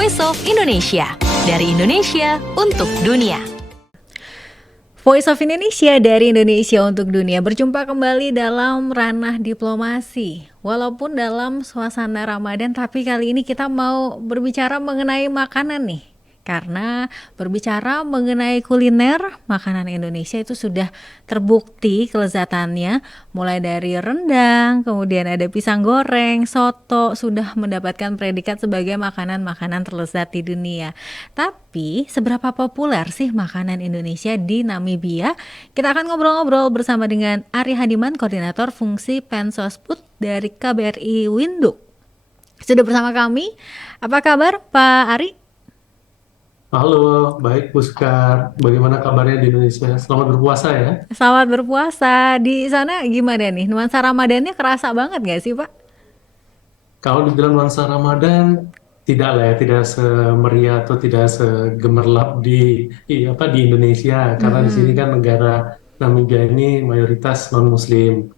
Voice of Indonesia. Dari Indonesia untuk dunia. Voice of Indonesia dari Indonesia untuk dunia berjumpa kembali dalam ranah diplomasi. Walaupun dalam suasana Ramadan, tapi kali ini kita mau berbicara mengenai makanan nih. Karena berbicara mengenai kuliner, makanan Indonesia itu sudah terbukti kelezatannya. Mulai dari rendang, kemudian ada pisang goreng, soto, sudah mendapatkan predikat sebagai makanan-makanan terlezat di dunia. Tapi seberapa populer sih makanan Indonesia di Namibia? Kita akan ngobrol-ngobrol bersama dengan Ari Hadiman, Koordinator Fungsi Pensosput dari KBRI Windhoek. Sudah bersama kami. Apa kabar Pak Ari? Halo, baik Puskar. Bagaimana kabarnya di Indonesia? Selamat berpuasa ya. Selamat berpuasa. Di sana gimana nih? Nuansa Ramadannya kerasa banget gak sih Pak? Kalau dibilang nuansa Ramadan, tidak lah ya, tidak semeriah atau tidak segemerlap di Indonesia. Karena di sini kan negara Namibia ini mayoritas non-Muslim.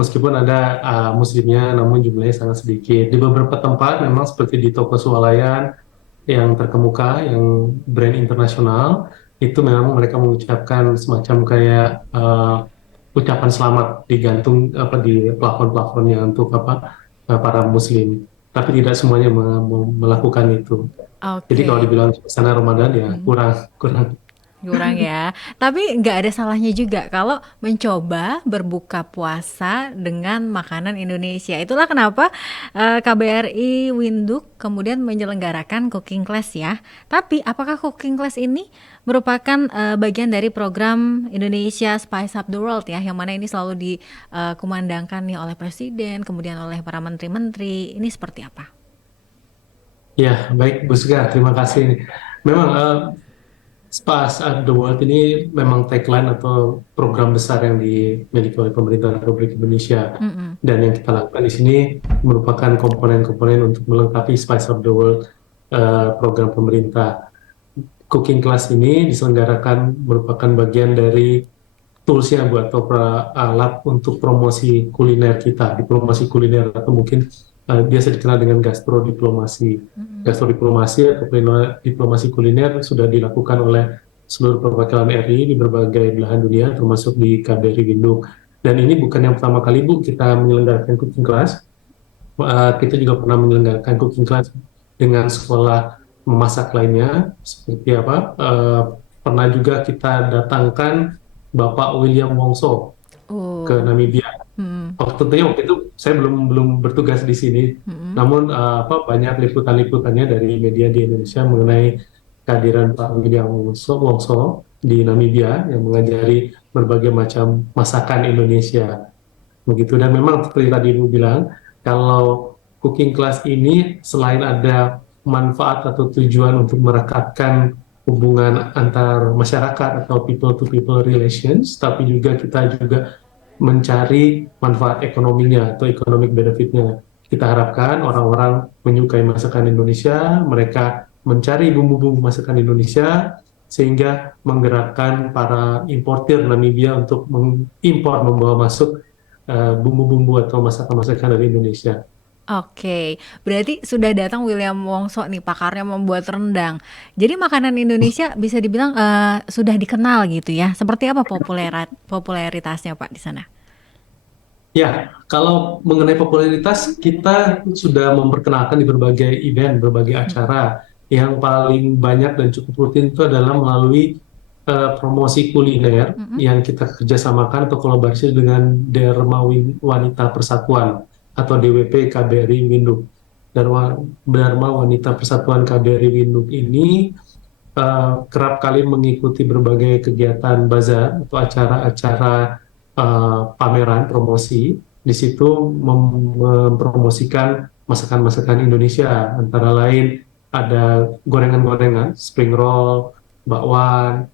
Meskipun ada Muslimnya, namun jumlahnya sangat sedikit. Di beberapa tempat memang seperti di toko swalayan yang terkemuka, yang brand internasional, itu memang mereka mengucapkan semacam kayak ucapan selamat digantung di plafon-plafonnya untuk para Muslim. Tapi tidak semuanya melakukan itu. Jadi kalau Oke. dibilang suasana Ramadan ya kurang. Kurang ya. Tapi nggak ada salahnya juga kalau mencoba berbuka puasa dengan makanan Indonesia. Itulah kenapa KBRI Windhoek kemudian menyelenggarakan cooking class ya. Tapi apakah cooking class ini merupakan bagian dari program Indonesia Spice Up the World ya, yang mana ini selalu dikumandangkan nih oleh Presiden, kemudian oleh para menteri-menteri. Ini seperti apa? Ya, baik Bu Sega, terima kasih. Memang Spice Up the World ini memang tagline atau program besar yang dimiliki oleh pemerintah Republik Indonesia. Mm-mm. Dan yang kita lakukan di sini merupakan komponen-komponen untuk melengkapi Spice Up the World program pemerintah. Cooking class ini diselenggarakan merupakan bagian dari toolsnya buat atau alat untuk promosi kuliner kita, diplomasi kuliner atau mungkin biasa dikenal dengan gastrodiplomasi. Gastrodiplomasi atau diplomasi kuliner sudah dilakukan oleh seluruh perwakilan RI di berbagai belahan dunia, termasuk di KBRI Windhoek. Dan ini bukan yang pertama kali Bu kita menyelenggarakan cooking class. Kita juga pernah menyelenggarakan cooking class dengan sekolah memasak lainnya, seperti pernah juga kita datangkan Bapak William Wongso ke Oh. Namibia. Mm-mm. Tentunya waktu itu saya belum bertugas di sini, Mm-mm. namun banyak liputan-liputannya dari media di Indonesia mengenai kehadiran Pak William Wongso di Namibia yang mengajari berbagai macam masakan Indonesia. Begitu, dan memang seperti tadi Ibu bilang, kalau cooking class ini selain ada manfaat atau tujuan untuk merekatkan hubungan antar masyarakat atau people to people relations, tapi juga kita juga mencari manfaat ekonominya atau economic benefitnya. Kita harapkan orang-orang menyukai masakan Indonesia, mereka mencari bumbu-bumbu masakan Indonesia, sehingga menggerakkan para importir Namibia untuk mengimpor, membawa masuk bumbu-bumbu atau masakan-masakan dari Indonesia. Oke, berarti sudah datang William Wongso nih, pakarnya membuat rendang. Jadi makanan Indonesia bisa dibilang sudah dikenal gitu ya. Seperti apa popularitasnya Pak di sana? Ya, kalau mengenai popularitas, kita sudah memperkenalkan di berbagai event, berbagai acara. Yang paling banyak dan cukup rutin itu adalah melalui promosi kuliner Mm-mm. yang kita kerjasamakan atau kolaborasi dengan Dharma Wanita Persatuan atau DWP KBRI Windhoek. Dharma Wanita Persatuan KBRI Windhoek ini kerap kali mengikuti berbagai kegiatan bazar atau acara-acara pameran promosi. Di situ mempromosikan masakan-masakan Indonesia, antara lain ada gorengan-gorengan, spring roll, bakwan,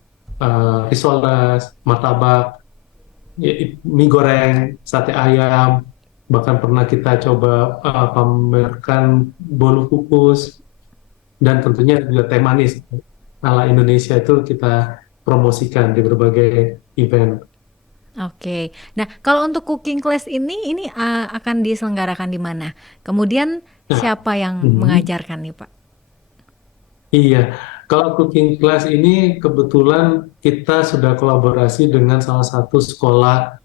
risoles, martabak, mie goreng, sate ayam, bahkan pernah kita coba pamerkan bolu kukus, dan tentunya juga teh manis ala Indonesia itu kita promosikan di berbagai event. Oke. Nah, kalau untuk cooking class ini akan diselenggarakan di mana? Kemudian Nah, siapa yang mhm. mengajarkan nih Pak? Iya, kalau cooking class ini kebetulan kita sudah kolaborasi dengan salah satu sekolah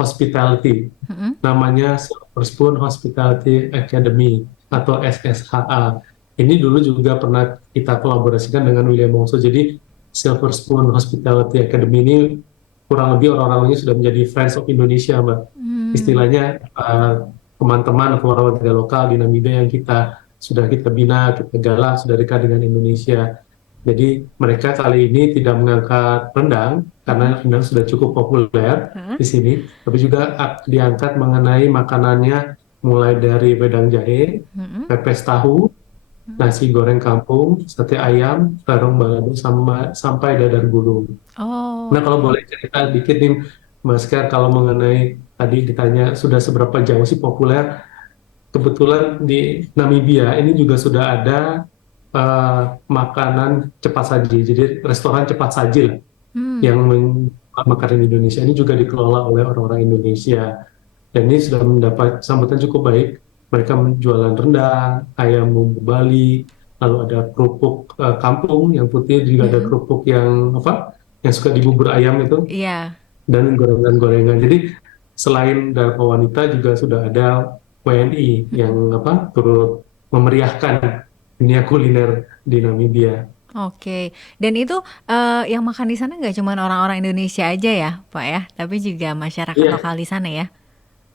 hospitality, Mm-mm. namanya Silver Spoon Hospitality Academy atau SSHA. Ini dulu juga pernah kita kolaborasikan dengan William Wongso. Jadi Silver Spoon Hospitality Academy ini kurang lebih orang-orangnya sudah menjadi Friends of Indonesia, Mbak. Hmm. Istilahnya teman-teman atau warga lokal di Namibia yang kita bina, kita galak, sudah dekat dengan Indonesia. Jadi mereka kali ini tidak mengangkat rendang Mm-mm. karena rendang sudah cukup populer Hah? di sini, tapi juga diangkat mengenai makanannya mulai dari wedang jahe, Mm-mm. pepes tahu, nasi goreng kampung, sate ayam, terong balado, sampai dadar gulung. Oh, Nah, kalau boleh cerita dikit nih, Mas Kar, kalau mengenai tadi ditanya sudah seberapa jauh sih populer, kebetulan di Namibia ini juga sudah ada makanan cepat saji, jadi restoran cepat saji lah hmm. yang makanan Indonesia ini juga dikelola oleh orang-orang Indonesia dan ini sudah mendapat sambutan cukup baik. Mereka menjualan rendang, ayam bumbu Bali, lalu ada kerupuk kampung yang putih, juga ada Mm-mm. kerupuk yang apa, yang suka di bubur ayam itu, Iya. dan gorengan-gorengan. Jadi selain Dharma Wanita juga sudah ada WNI yang Mm-mm. apa turut memeriahkan dunia kuliner di Namibia. Oke, dan itu yang makan di sana nggak cuma orang-orang Indonesia aja ya, Pak ya, tapi juga masyarakat Iya, lokal di sana ya.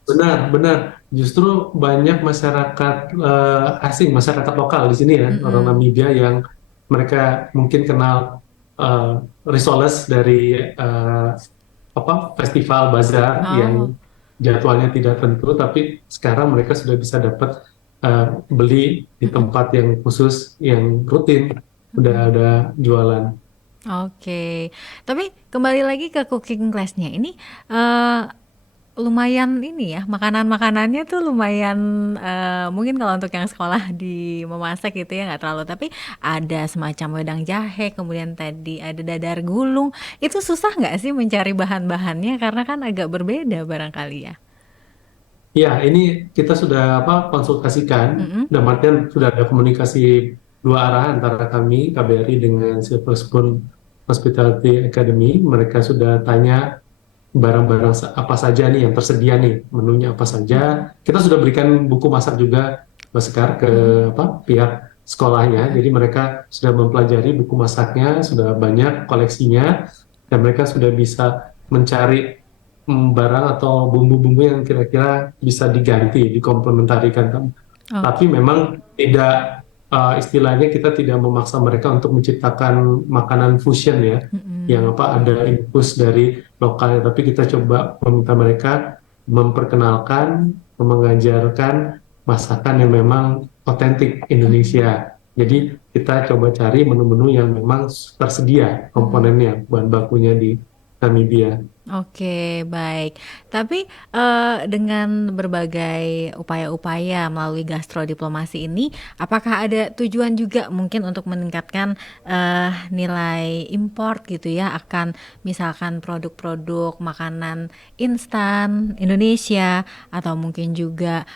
benar, benar. Justru banyak masyarakat asing, masyarakat lokal di sini ya, orang Mm-mm. Namibia yang mereka mungkin kenal eh, risoles dari apa festival bazar Oh. yang jadwalnya tidak tentu, tapi sekarang mereka sudah bisa dapat beli di Mm-mm. tempat yang khusus, yang rutin, udah Mm-mm. ada jualan. Oke, tapi kembali lagi ke cooking class-nya ini, eh, lumayan ini ya, makanan-makanannya tuh lumayan, mungkin kalau untuk yang sekolah di memasak gitu ya nggak terlalu, tapi ada semacam wedang jahe, kemudian tadi ada dadar gulung. Itu susah nggak sih mencari bahan-bahannya karena kan agak berbeda barangkali ya? Ya, ini kita sudah apa konsultasikan, Mhm. dan artian sudah ada komunikasi dua arah antara kami KBRI dengan Silver Spoon Hospitality Academy. Mereka sudah tanya barang-barang apa saja nih yang tersedia nih, menunya apa Mhm. saja. Kita sudah berikan buku masak juga, Mas Sekar, ke Mhm. apa pihak sekolahnya. Mhm. Jadi mereka sudah mempelajari buku masaknya, sudah banyak koleksinya, dan mereka sudah bisa mencari barang atau bumbu-bumbu yang kira-kira bisa diganti, dikomplementarikan. Tapi Oke. memang tidak istilahnya kita tidak memaksa mereka untuk menciptakan makanan fusion ya, yang Mhm. apa ada infus dari lokalnya, tapi kita coba meminta mereka memperkenalkan, mengajarkan masakan yang memang otentik Mhm. Indonesia. Jadi kita coba cari menu-menu yang memang tersedia Mhm. komponennya, bahan bakunya di Namibia. Oke, baik. Tapi, dengan berbagai upaya-upaya melalui gastrodiplomasi ini, apakah ada tujuan juga mungkin untuk meningkatkan, nilai import gitu ya, akan misalkan produk-produk makanan instan Indonesia, atau mungkin juga,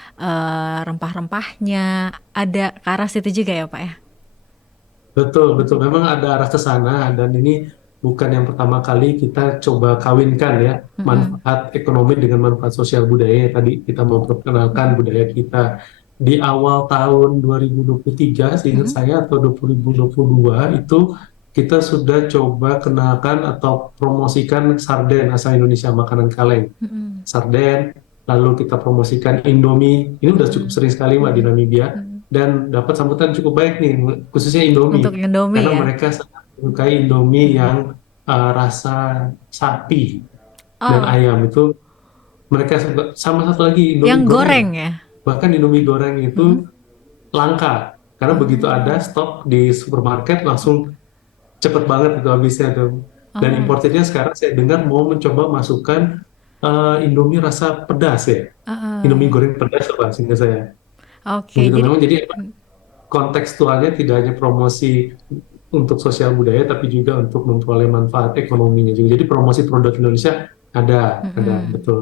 rempah-rempahnya, ada ke arah situ juga ya, Pak, ya? Betul, betul. Memang ada arah ke sana dan ini bukan yang pertama kali kita coba kawinkan ya Mhm. manfaat ekonomi dengan manfaat sosial budaya. Tadi kita mau memperkenalkan Mhm. budaya kita. Di awal tahun 2023, seingat Mhm. saya, atau 2022 itu kita sudah coba kenalkan atau promosikan sarden asal Indonesia, makanan kaleng. Mhm. Sarden, lalu kita promosikan Indomie. Ini udah cukup Mhm. sering sekali Mbak di Mhm. Namibia Mhm. dan dapat sambutan cukup baik nih, khususnya Untuk Indomie, Indomie karena ya? mereka sangat menyukai Indomie Mhm. yang rasa sapi dan Oh, ayam itu mereka suka. Sama satu lagi Indomie yang goreng, goreng ya? bahkan Indomie goreng Mhm. itu langka karena begitu ada Oh. stok di supermarket langsung cepet banget itu habisnya tuh. Dan Oh, importernya sekarang saya dengar mau mencoba masukkan Indomie rasa pedas ya, Indomie heeh. goreng pedas apa sehingga saya Oke, begitu. jadi Memang jadi kontekstualnya tidak hanya promosi untuk sosial budaya, tapi juga untuk memperoleh manfaat ekonominya juga. Jadi promosi produk Indonesia ada mhm. betul.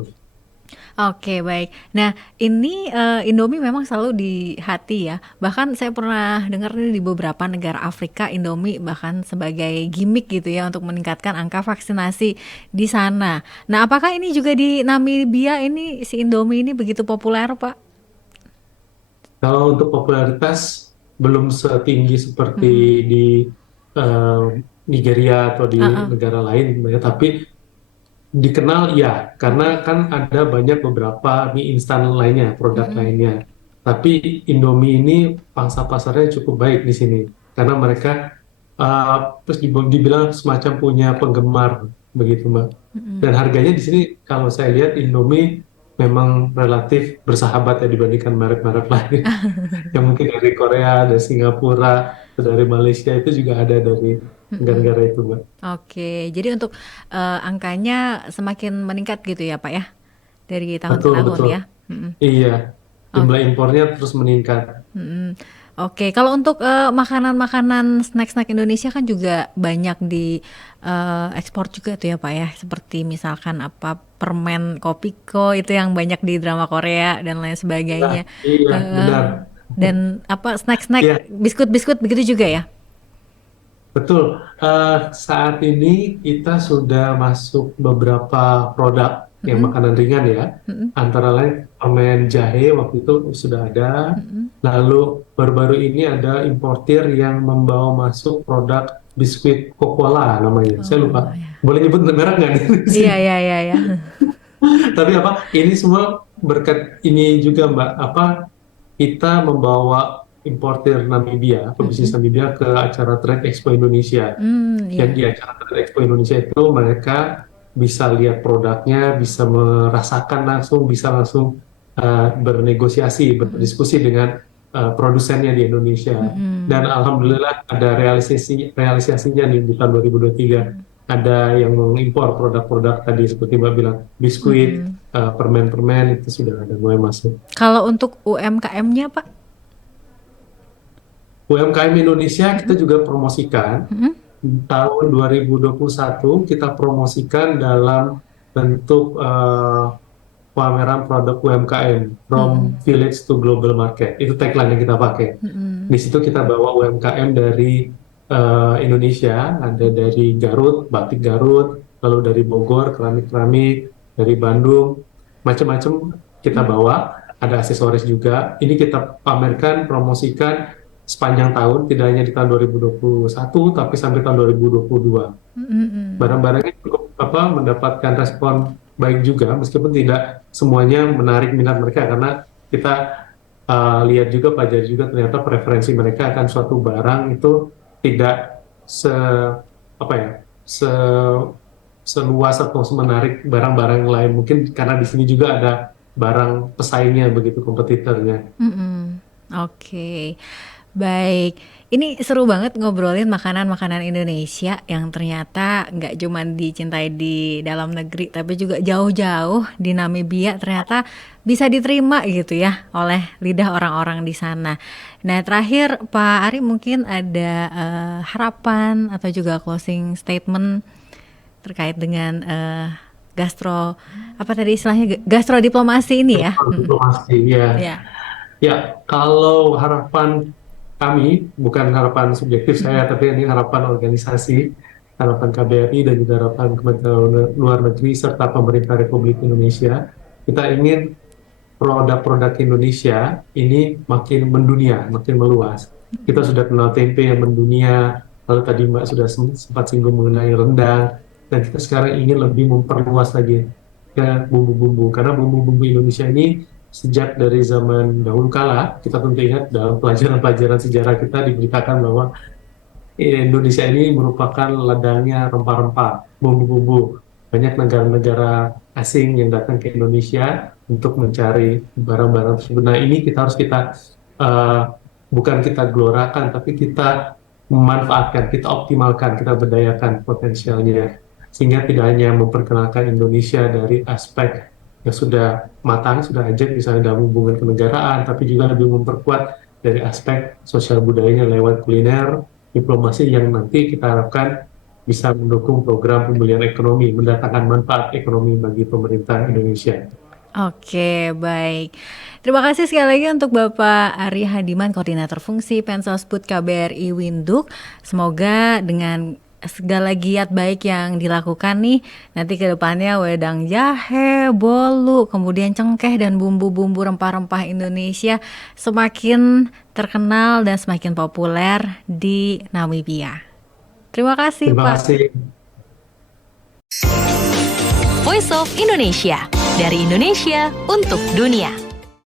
Oke, baik. Nah, ini Indomie memang selalu di hati ya. Bahkan saya pernah dengar nih di beberapa negara Afrika, Indomie bahkan sebagai gimmick gitu ya untuk meningkatkan angka vaksinasi di sana. Nah, apakah ini juga di Namibia ini si Indomie ini begitu populer, Pak? Kalau untuk popularitas belum setinggi seperti Mm-mm. di eh, Nigeria atau di Ah, ah. negara lain, ya, tapi dikenal ya, karena kan ada banyak beberapa mie instan lainnya, produk Mm-mm. lainnya. Tapi Indomie ini pangsa pasarnya cukup baik di sini, karena mereka terus dibilang semacam punya penggemar begitu Mbak. Dan harganya di sini kalau saya lihat Indomie memang relatif bersahabat ya dibandingkan merek-merek lain. Yang mungkin dari Korea, dari Singapura, atau dari Malaysia itu juga ada dari negara-negara itu Mbak. Oke, jadi untuk angkanya semakin meningkat gitu ya, Pak ya, dari tahun ke Betul, tahun betul. ya. Mm-mm. Iya, jumlah Oke. impornya terus meningkat. Mm-mm. Oke, kalau untuk makanan-makanan snack-snack Indonesia kan juga banyak di ekspor juga tuh ya Pak ya, seperti misalkan apa permen Kopiko itu yang banyak di drama Korea dan lain Nah, sebagainya. iya, Eh, benar. dan apa snack-snack, Iya, biskuit-biskuit begitu juga ya? betul. Saat ini kita sudah masuk beberapa produk yang Mm-mm. makanan ringan ya. Mm-mm. Antara lain permen jahe waktu itu sudah ada. Mm-mm. Lalu baru-baru ini ada importir yang membawa masuk produk biskuit Coca-Cola namanya. Saya Oh lupa. ya. Boleh nyebut merek nggak nih di Iya sini? iya iya ya. Tapi apa? Ini semua berkat ini juga Mbak. Apa? Kita membawa importir Namibia, pebisnis Mm-mm. Namibia ke acara Trade Expo Indonesia. Dan Iya. di acara Trade Expo Indonesia itu mereka bisa lihat produknya, bisa merasakan langsung, bisa langsung bernegosiasi, berdiskusi dengan produsennya di Indonesia. Dan Mm-mm. alhamdulillah ada realisasinya nih di tahun 2023. Ada yang mengimpor produk-produk tadi seperti Mbak bilang, biskuit, Mm-mm. permen-permen itu sudah ada mulai masuk. Kalau untuk UMKM-nya Pak? UMKM Indonesia kita Mm-mm. juga promosikan. Mm-mm. Tahun 2021 kita promosikan dalam bentuk pameran produk UMKM Mm-mm. from village to global market. Itu tagline yang kita pakai. Mm-mm. Di situ kita bawa UMKM dari Indonesia, ada dari Garut, batik Garut, lalu dari Bogor, keramik-keramik, dari Bandung, macam-macam kita bawa. Ada aksesoris juga. Ini kita pamerkan, promosikan sepanjang tahun, tidak hanya di tahun 2021, tapi sampai tahun 2022. Mm-mm. Barang-barangnya cukup apa mendapatkan respon baik juga, meskipun tidak semuanya menarik minat mereka, karena kita lihat juga, pelajari juga ternyata preferensi mereka akan suatu barang itu tidak se apa ya se seluas atau semenarik barang-barang yang lain. Mungkin karena di sini juga ada barang pesaingnya begitu, kompetitornya. Mm-mm. Oke, baik. Ini seru banget ngobrolin makanan-makanan Indonesia yang ternyata nggak cuma dicintai di dalam negeri, tapi juga jauh-jauh di Namibia ternyata bisa diterima gitu ya oleh lidah orang-orang di sana. Nah, terakhir Pak Ari mungkin ada harapan atau juga closing statement terkait dengan gastro apa tadi istilahnya gastro diplomasi ini ya. Mm-mm. Diplomasi ya. Ya. Ya, kalau harapan kami, bukan harapan subjektif saya, tapi ini harapan organisasi, harapan KBRI dan juga harapan Kementerian Luar Negeri serta pemerintah Republik Indonesia, kita ingin produk-produk Indonesia ini makin mendunia, makin meluas. Kita sudah kenal tempe yang mendunia, lalu tadi Mbak sudah sempat singgung mengenai rendang, dan kita sekarang ingin lebih memperluas lagi ke bumbu-bumbu, karena bumbu-bumbu Indonesia ini sejak dari zaman dahulu kala, kita tentu ingat dalam pelajaran-pelajaran sejarah kita diberitakan bahwa Indonesia ini merupakan ladangnya rempah-rempah, bumbu-bumbu. Banyak negara-negara asing yang datang ke Indonesia untuk mencari barang-barang tersebut. Nah, ini kita harus uh, bukan kita gelorakan, tapi kita memanfaatkan, kita optimalkan, kita berdayakan potensialnya. Sehingga tidak hanya memperkenalkan Indonesia dari aspek yang sudah matang, sudah ajak misalnya dalam hubungan kenegaraan, tapi juga lebih memperkuat dari aspek sosial budayanya lewat kuliner, diplomasi yang nanti kita harapkan bisa mendukung program pemulihan ekonomi, mendatangkan manfaat ekonomi bagi pemerintah Indonesia. Oke, baik. Terima kasih sekali lagi untuk Bapak Ari Hadiman, Koordinator Fungsi Pensosbud KBRI Winduk. Semoga dengan segala giat baik yang dilakukan nih, nanti ke depannya wedang jahe, bolu, kemudian cengkeh dan bumbu-bumbu rempah-rempah Indonesia semakin terkenal dan semakin populer di Namibia. Terima kasih, Terima Pak. kasih. Voice of Indonesia, dari Indonesia untuk dunia.